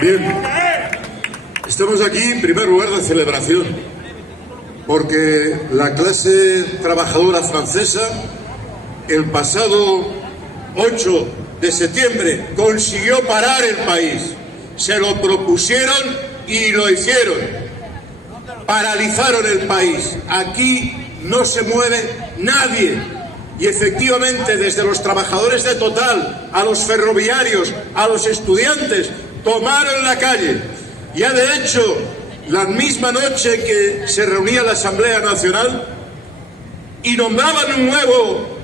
Bien, estamos aquí en primer lugar de celebración, porque la clase trabajadora francesa el pasado 8 de septiembre consiguió parar el país. Se lo propusieron y lo hicieron. Paralizaron el país. Aquí no se mueve nadie. Y efectivamente, desde los trabajadores de Total, a los ferroviarios, a los estudiantes, tomaron la calle. Ya de hecho, la misma noche que se reunía la Asamblea Nacional y nombraban un nuevo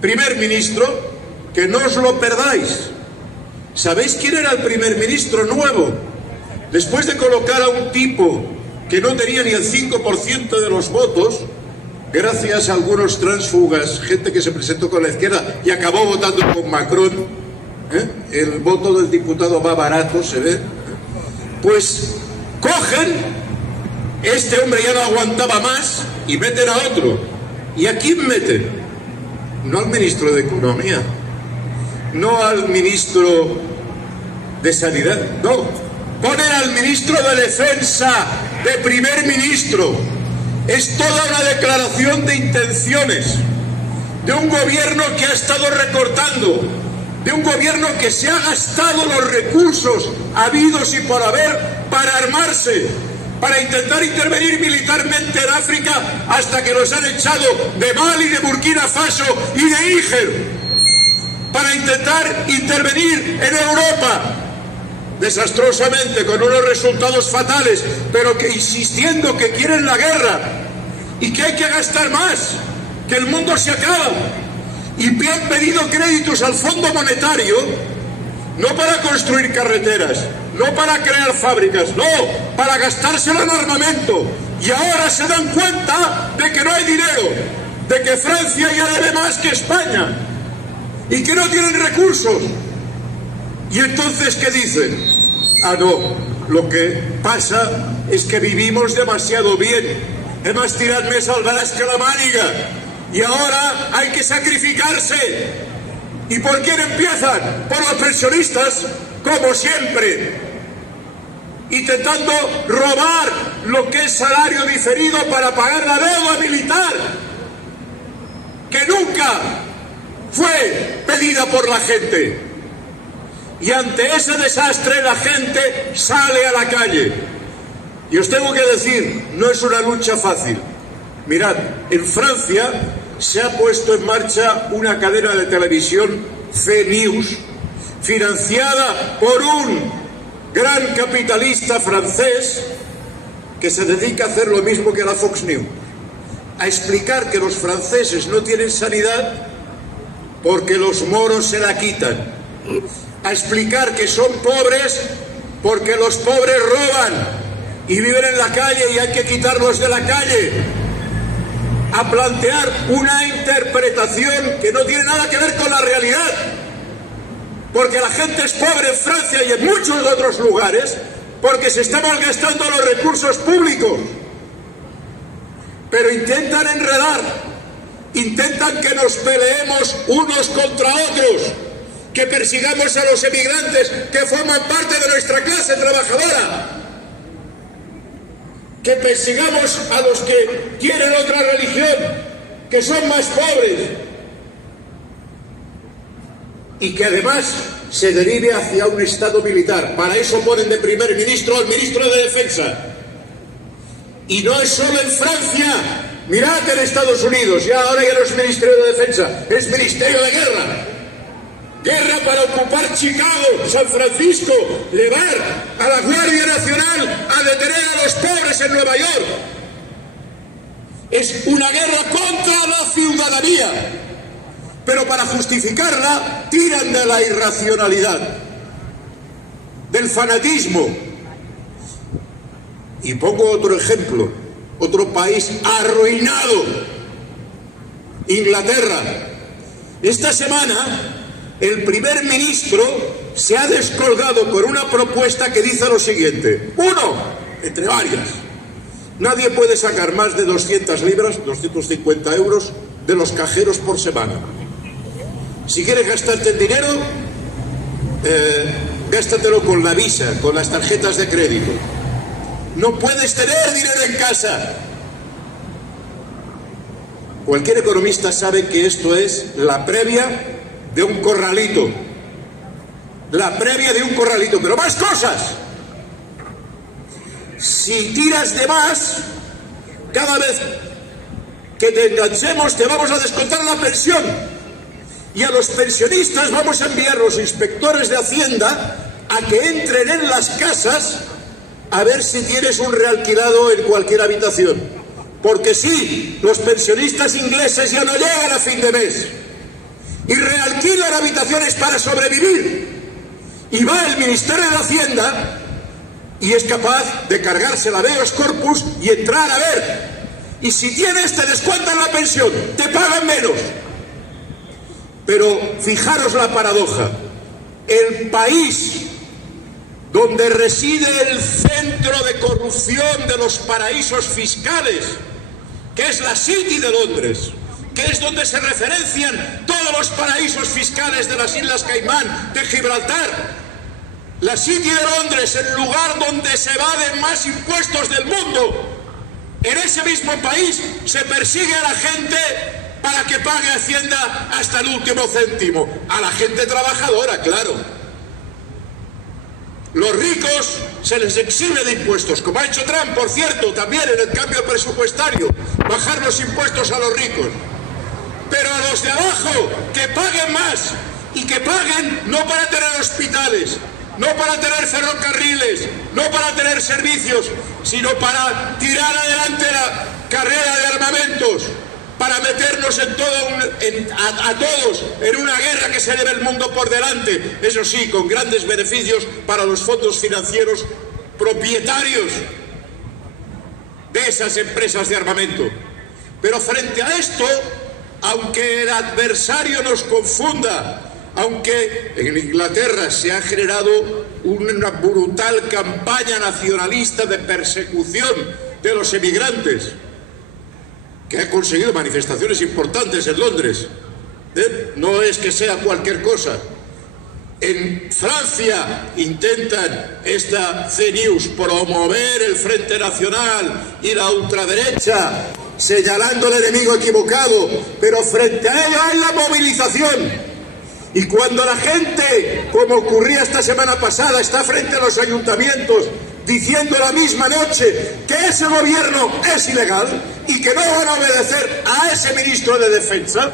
primer ministro, que no os lo perdáis. ¿Sabéis quién era el primer ministro nuevo? Después de colocar a un tipo que no tenía ni el 5% de los votos, gracias a algunos tránsfugas, gente que se presentó con la izquierda y acabó votando con Macron, el voto del diputado va barato, se ve, pues cogen, este hombre ya no aguantaba más y meten a otro. ¿Y a quién meten? No al ministro de Economía, no al ministro de Sanidad, no, ponen al ministro de Defensa, de primer ministro. Es toda una declaración de intenciones de un gobierno que ha estado recortando, de un gobierno que se ha gastado los recursos habidos y por haber para armarse, para intentar intervenir militarmente en África hasta que los han echado de Mali, de Burkina Faso y de Níger, para intentar intervenir en Europa, desastrosamente, con unos resultados fatales, pero que insistiendo que quieren la guerra y que hay que gastar más, que el mundo se acaba, y han pedido créditos al Fondo Monetario, no para construir carreteras, no para crear fábricas, no, para gastárselo en armamento. Y ahora se dan cuenta de que no hay dinero, de que Francia ya debe más que España y que no tienen recursos. Y entonces, ¿qué dicen? Ah, no, lo que pasa es que vivimos demasiado bien. Además, tiradme salvarás que la mániga. Y ahora hay que sacrificarse. ¿Y por quién empiezan? Por los pensionistas, como siempre, intentando robar lo que es salario diferido para pagar la deuda militar, que nunca fue pedida por la gente. Y ante ese desastre la gente sale a la calle. Y os tengo que decir, no es una lucha fácil. Mirad, en Francia se ha puesto en marcha una cadena de televisión, CNews, financiada por un gran capitalista francés que se dedica a hacer lo mismo que la Fox News, a explicar que los franceses no tienen sanidad porque los moros se la quitan, a explicar que son pobres porque los pobres roban y viven en la calle y hay que quitarlos de la calle, a plantear una interpretación que no tiene nada que ver con la realidad, porque la gente es pobre en Francia y en muchos otros lugares porque se están malgastando los recursos públicos. Pero intentan enredar, intentan que nos peleemos unos contra otros, que persigamos a los emigrantes que forman parte de nuestra clase trabajadora, que persigamos a los que quieren otra religión, que son más pobres, y que además se derive hacia un Estado militar. Para eso ponen de primer ministro al ministro de Defensa. Y no es solo en Francia, mirad en Estados Unidos, ya ahora ya no es Ministerio de Defensa, es Ministerio de Guerra. Guerra para ocupar Chicago, San Francisco, llevar a la Guardia Nacional a detener a los pobres en Nueva York. Es una guerra contra la ciudadanía. Pero para justificarla tiran de la irracionalidad, del fanatismo. Y pongo otro ejemplo, otro país arruinado, Inglaterra. Esta semana el primer ministro se ha descolgado con una propuesta que dice lo siguiente: uno, entre varias, nadie puede sacar más de 200 libras, 250 euros, de los cajeros por semana. Si quieres gastarte el dinero, gástatelo con la Visa, con las tarjetas de crédito. No puedes tener dinero en casa. Cualquier economista sabe que esto es la previa de un corralito. La previa de un corralito, pero más cosas. Si tiras de más, cada vez que te enganchemos te vamos a descontar la pensión. Y a los pensionistas vamos a enviar los inspectores de Hacienda a que entren en las casas a ver si tienes un realquilado en cualquier habitación. Porque sí, los pensionistas ingleses ya no llegan a fin de mes y realquilan habitaciones para sobrevivir. Y va el Ministerio de Hacienda y es capaz de cargarse el habeas corpus y entrar a ver. Y si tienes, te descuentan la pensión, te pagan menos. Pero fijaros la paradoja. El país donde reside el centro de corrupción de los paraísos fiscales, que es la City de Londres, que es donde se referencian todos los paraísos fiscales de las Islas Caimán, de Gibraltar. La City de Londres, el lugar donde se evaden más impuestos del mundo. En ese mismo país se persigue a la gente para que pague Hacienda hasta el último céntimo. A la gente trabajadora, claro. Los ricos se les exime de impuestos, como ha hecho Trump, por cierto, también en el cambio presupuestario, bajar los impuestos a los ricos. Pero a los de abajo, que paguen más, y que paguen no para tener hospitales, no para tener ferrocarriles, no para tener servicios, sino para tirar adelante la carrera de armamentos, para meternos a todos en una guerra que se lleve el mundo por delante, eso sí, con grandes beneficios para los fondos financieros propietarios de esas empresas de armamento. Pero frente a esto, aunque el adversario nos confunda, aunque en Inglaterra se ha generado una brutal campaña nacionalista de persecución de los emigrantes, que ha conseguido manifestaciones importantes en Londres, no es que sea cualquier cosa. En Francia intentan esta CNews promover el Frente Nacional y la ultraderecha, señalando al enemigo equivocado, pero frente a ello hay la movilización. Y cuando la gente, como ocurría esta semana pasada, está frente a los ayuntamientos diciendo la misma noche que ese gobierno es ilegal y que no van a obedecer a ese ministro de Defensa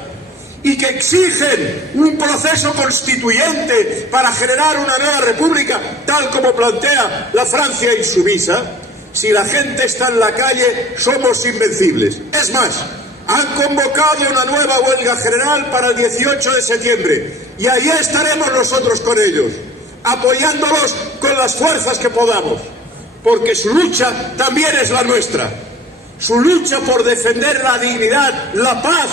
y que exigen un proceso constituyente para generar una nueva república, tal como plantea la Francia insumisa, si la gente está en la calle, somos invencibles. Es más, han convocado una nueva huelga general para el 18 de septiembre y ahí estaremos nosotros con ellos, apoyándolos con las fuerzas que podamos, porque su lucha también es la nuestra. Su lucha por defender la dignidad, la paz,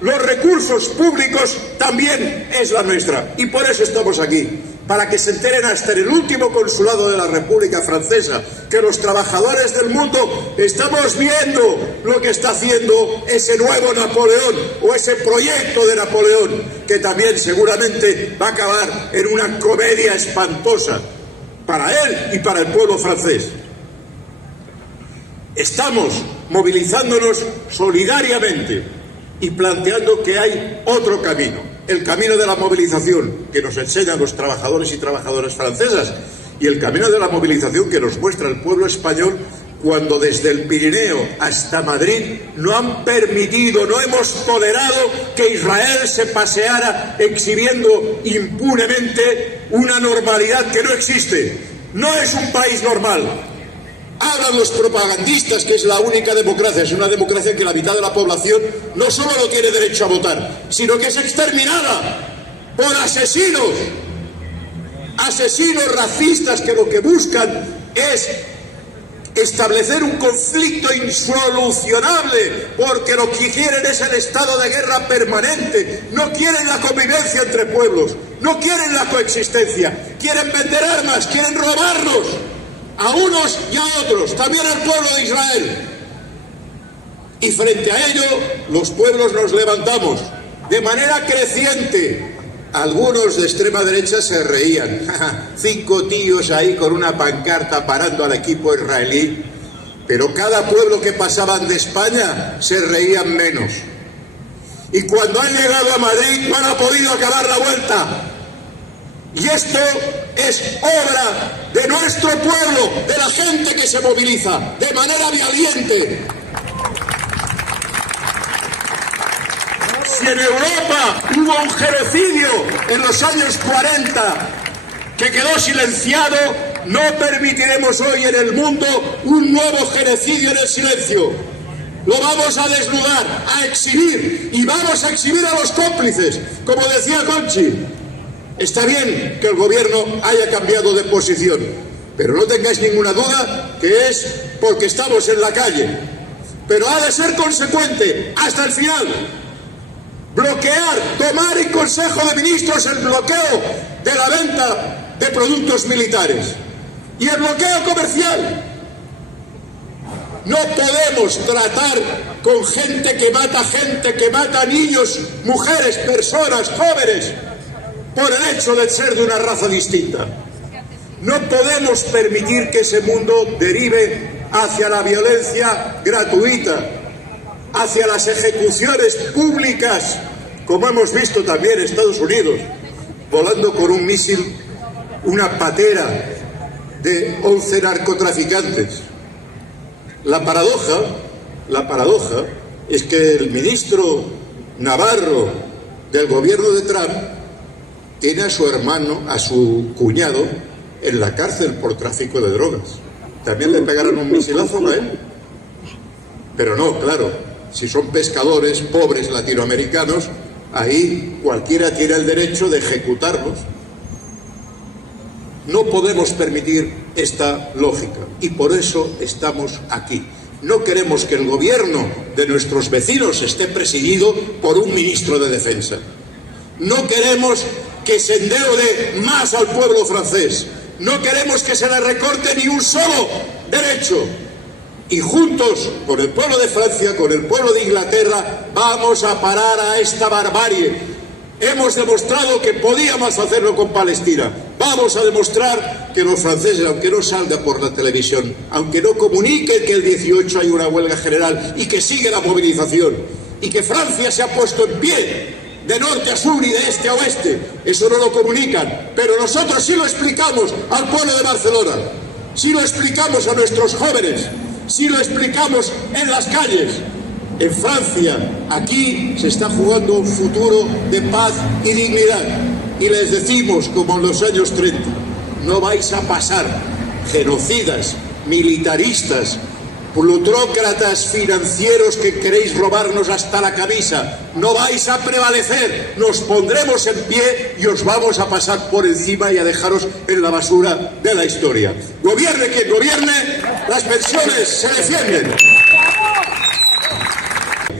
los recursos públicos también es la nuestra. Y por eso estamos aquí, para que se enteren hasta en el último consulado de la República Francesa que los trabajadores del mundo estamos viendo lo que está haciendo ese nuevo Napoleón o ese proyecto de Napoleón, que también seguramente va a acabar en una comedia espantosa para él y para el pueblo francés. Estamos movilizándonos solidariamente y planteando que hay otro camino, el camino de la movilización que nos enseñan los trabajadores y trabajadoras francesas y el camino de la movilización que nos muestra el pueblo español cuando desde el Pirineo hasta Madrid no han permitido, no hemos tolerado que Israel se paseara exhibiendo impunemente una normalidad que no existe. No es un país normal. Hablan los propagandistas que es la única democracia, es una democracia en que la mitad de la población no solo no tiene derecho a votar, sino que es exterminada por asesinos, asesinos racistas que lo que buscan es establecer un conflicto insolucionable, porque lo que quieren es el estado de guerra permanente, no quieren la convivencia entre pueblos, no quieren la coexistencia, quieren vender armas, quieren robarnos a unos y a otros, también al pueblo de Israel. Y frente a ello, los pueblos nos levantamos de manera creciente Algunos de extrema derecha se reían. 5 tíos ahí con una pancarta parando al equipo israelí. Pero cada pueblo que pasaban de España se reían menos. Y cuando han llegado a Madrid no han podido acabar la vuelta. Y esto es obra de nuestro pueblo, de la gente que se moviliza de manera valiente. Si en Europa hubo un genocidio en los años 40 que quedó silenciado, no permitiremos hoy en el mundo un nuevo genocidio en el silencio. Lo vamos a desnudar, a exhibir, y vamos a exhibir a los cómplices. Como decía Conchi, está bien que el gobierno haya cambiado de posición, pero no tengáis ninguna duda que es porque estamos en la calle. Pero ha de ser consecuente hasta el final. Bloquear, tomar en Consejo de Ministros el bloqueo de la venta de productos militares y el bloqueo comercial. No podemos tratar con gente que mata niños, mujeres, personas, jóvenes, por el hecho de ser de una raza distinta. No podemos permitir que ese mundo derive hacia la violencia gratuita, hacia las ejecuciones públicas, como hemos visto también en Estados Unidos, volando con un misil una patera de 11 narcotraficantes. La paradoja es que el ministro Navarro del gobierno de Trump tiene a su hermano, a su cuñado, en la cárcel por tráfico de drogas. ¿También le pegaron un misilazo a él? Pero no, claro, si son pescadores pobres latinoamericanos, ahí cualquiera tiene el derecho de ejecutarlos. No podemos permitir esta lógica y por eso estamos aquí. No queremos que el gobierno de nuestros vecinos esté presidido por un ministro de Defensa. No queremos que se endeude más al pueblo francés. No queremos que se le recorte ni un solo derecho. Y juntos, con el pueblo de Francia, con el pueblo de Inglaterra, vamos a parar a esta barbarie. Hemos demostrado que podíamos hacerlo con Palestina. Vamos a demostrar que los franceses, aunque no salga por la televisión, aunque no comuniquen que el 18 hay una huelga general y que sigue la movilización, y que Francia se ha puesto en pie de norte a sur y de este a oeste, eso no lo comunican, pero nosotros sí lo explicamos al pueblo de Barcelona, sí lo explicamos a nuestros jóvenes, sí lo explicamos en las calles. En Francia, aquí se está jugando un futuro de paz y dignidad. Y les decimos, como en los años 30, no vais a pasar, genocidas, militaristas, plutócratas financieros que queréis robarnos hasta la camisa. No vais a prevalecer, nos pondremos en pie y os vamos a pasar por encima y a dejaros en la basura de la historia. Gobierne quien gobierne, las pensiones se defienden.